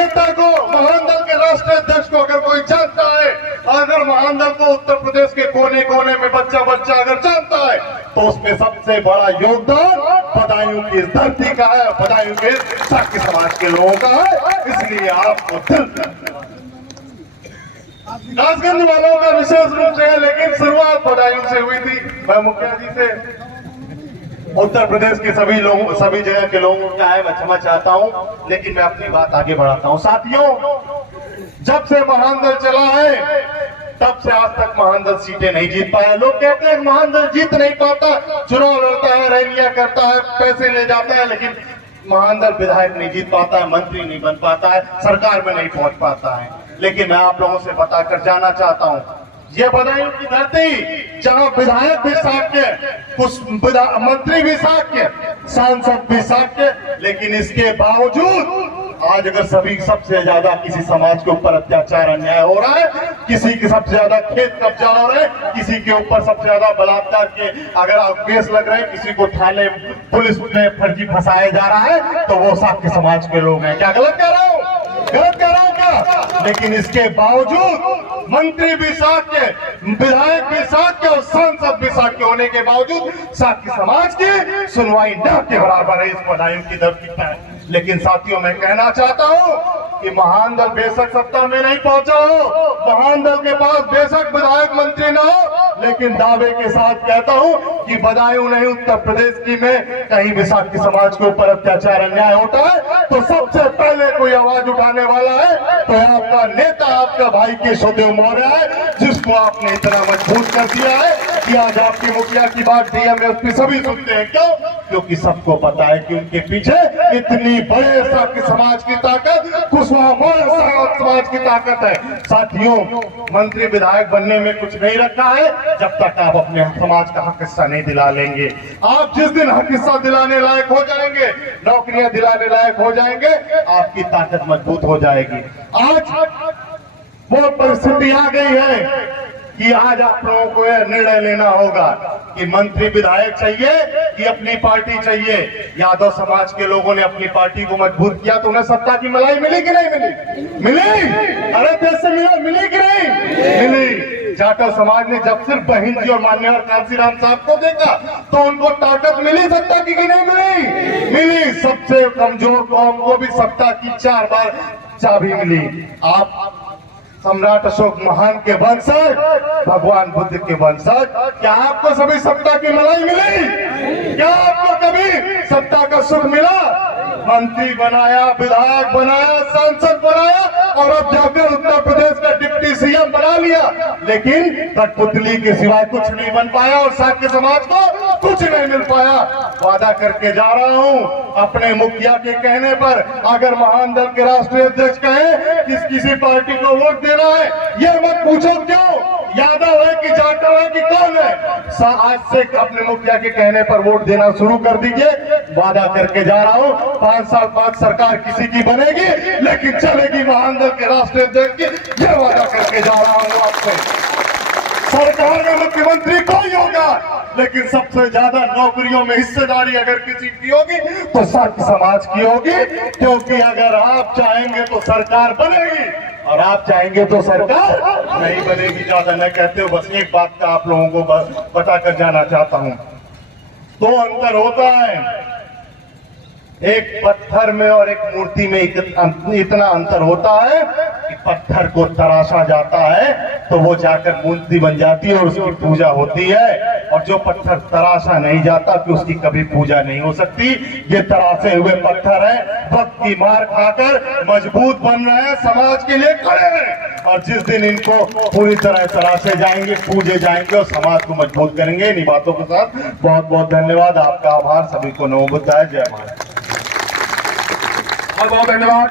नेता को, महान दल के राष्ट्रीय अध्यक्ष को अगर कोई जानता है, अगर महान दल को उत्तर प्रदेश के कोने कोने में बच्चा बच्चा अगर जानता है, तो उसमें सबसे बड़ा योगदान बदायूं की इस धरती का है, बदायूं के साक्य समाज के लोगों का है। इसलिए आपको दिल राजगंज वालों का विशेष रूप से है, लेकिन शुरुआत बदायूं से हुई थी। मैं मुखिया जी से उत्तर प्रदेश के सभी लोगों, सभी जगह के लोगों का है, मैं क्षमा चाहता हूं, लेकिन मैं अपनी बात आगे बढ़ाता हूं। साथियों, जब से महान दल चला है तब से आज तक महान दल सीटें नहीं जीत पाया। लोग कहते हैं महान दल जीत नहीं पाता, चुनाव लड़ता है, रैलियां करता है, पैसे ले जाता है, लेकिन महान दल विधायक नहीं जीत पाता है, मंत्री नहीं बन पाता है, सरकार में नहीं पहुंच पाता है। लेकिन मैं आप लोगों से बताकर जाना चाहता हूं, ये बदायूं की धरती जहां विधायक भी साक्य, कुछ मंत्री भी साक्य, सांसद भी साक्य, लेकिन इसके बावजूद आज अगर सबसे ज्यादा किसी समाज के ऊपर अत्याचार अन्याय हो रहा है, किसी के सबसे ज्यादा खेत कब्जा हो रहा है, किसी के ऊपर सबसे ज्यादा बलात्कार के अगर केस लग रहे हैं, किसी को थाने पुलिस में फर्जी फंसाया जा रहा है, तो वो साक्य समाज के लोग हैं। क्या गलत कह रहा हूँ? गलत कह रहा हूँ क्या? लेकिन इसके बावजूद मंत्री भी साक्य, विधायक भी साक्य और सांसद भी साक्य होने के बावजूद साक्य समाज की सुनवाई न के बराबर है इस बदायूं की धरती पर। लेकिन साथियों, मैं कहना चाहता हूं कि महान दल बेशक सत्ता में नहीं पहुंचा हो, महान दल के पास बेशक विधायक मंत्री ना हो, लेकिन दावे के साथ कहता हूं कि बदायूं नहीं, उत्तर प्रदेश की में कहीं भी साक्य समाज के ऊपर अत्याचार अन्याय होता है तो सबसे पहले कोई आवाज उठाने वाला है तो आपका नेता, आपका भाई केशवदेव मौर्य है, जिसको आपने इतना मजबूत कर दिया है कि आज आपकी मुखिया की बात डीएम एसपी सभी सुनते हैं। क्यों? क्योंकि सबको पता है कि उनके पीछे इतनी बड़े साक्य समाज की ताकत, कुशवाहा मौर्य समाज की ताकत है। साथियों, मंत्री विधायक बनने में कुछ नहीं रखा है जब तक आप अपने समाज का हक हिस्सा नहीं दिला लेंगे। आप जिस दिन हक हिस्सा दिलाने लायक हो जाएंगे, नौकरियां दिलाने लायक हो जाएंगे, आपकी ताकत मजबूत हो जाएगी। आज वो परिस्थिति आ गई है कि आज आप लोगों को यह निर्णय लेना होगा कि मंत्री विधायक चाहिए कि अपनी पार्टी चाहिए। यादव समाज के लोगों ने अपनी पार्टी को मजबूत किया तो उन्हें सत्ता की मलाई मिली कि नहीं मिली? मिली। अरे देश से मिली कि नहीं मिली? जाटव समाज ने जब सिर्फ बहिन जी और मान्यवर कांसीराम साहब को देखा तो उनको ताकत मिली सत्ता की कि नहीं मिली? मिली। सबसे कमजोर कौम को भी सत्ता की 4 बार चाबी मिली। आप सम्राट अशोक महान के वंशज, भगवान बुद्ध के वंशज, क्या आपको सभी सत्ता की मलाई मिली? क्या आपको कभी सत्ता का सुख मिला? मंत्री बनाया, विधायक बनाया, सांसद बनाया और अब जाकर उत्तर प्रदेश का डिप्टी सीएम बना लिया, लेकिन कठपुतली के सिवाय कुछ नहीं बन पाया और साक्य समाज को कुछ नहीं मिल पाया। वादा करके जा रहा हूं अपने मुखिया के कहने पर, अगर महान दल के राष्ट्रीय अध्यक्ष कहें किसी पार्टी को वोट देना है, ये मत पूछो क्यों, यादव है कि जाटव है कि कौन है, आज से अपने मुखिया के कहने पर वोट देना शुरू कर दीजिए। वादा करके जा रहा हूं 5 साल बाद सरकार किसी की बनेगी, लेकिन चलेगी महान दल के राष्ट्रीय अध्यक्ष की, ये वादा करके जा रहा हूं आपसे। सरकार में मुख्यमंत्री कोई होगा, लेकिन सबसे ज्यादा नौकरियों में हिस्सेदारी अगर किसी की होगी तो साक्य समाज की होगी, क्योंकि अगर आप चाहेंगे तो सरकार बनेगी और आप चाहेंगे तो सरकार नहीं बनेगी। ज्यादा न कहते हो, बस एक बात का आप लोगों को बताकर जाना चाहता हूं। 2 अंतर होता है, एक पत्थर में और एक मूर्ति में इतना अंतर होता है कि पत्थर को तराशा जाता है तो वो जाकर मूर्ति बन जाती है और उसकी पूजा होती है, और जो पत्थर तराशा नहीं जाता कि उसकी कभी पूजा नहीं हो सकती। ये तराशे हुए पत्थर है, वक्त की मार खाकर मजबूत बन रहे हैं, समाज के लिए खड़े हैं, और जिस दिन इनको पूरी तरह तराशे जाएंगे, पूजे जाएंगे और समाज को मजबूत करेंगे। इन बातों के साथ बहुत बहुत धन्यवाद, आपका आभार, सभी को नमो बुद्धाय, जय महाराज। बहुत बहुत धन्यवाद।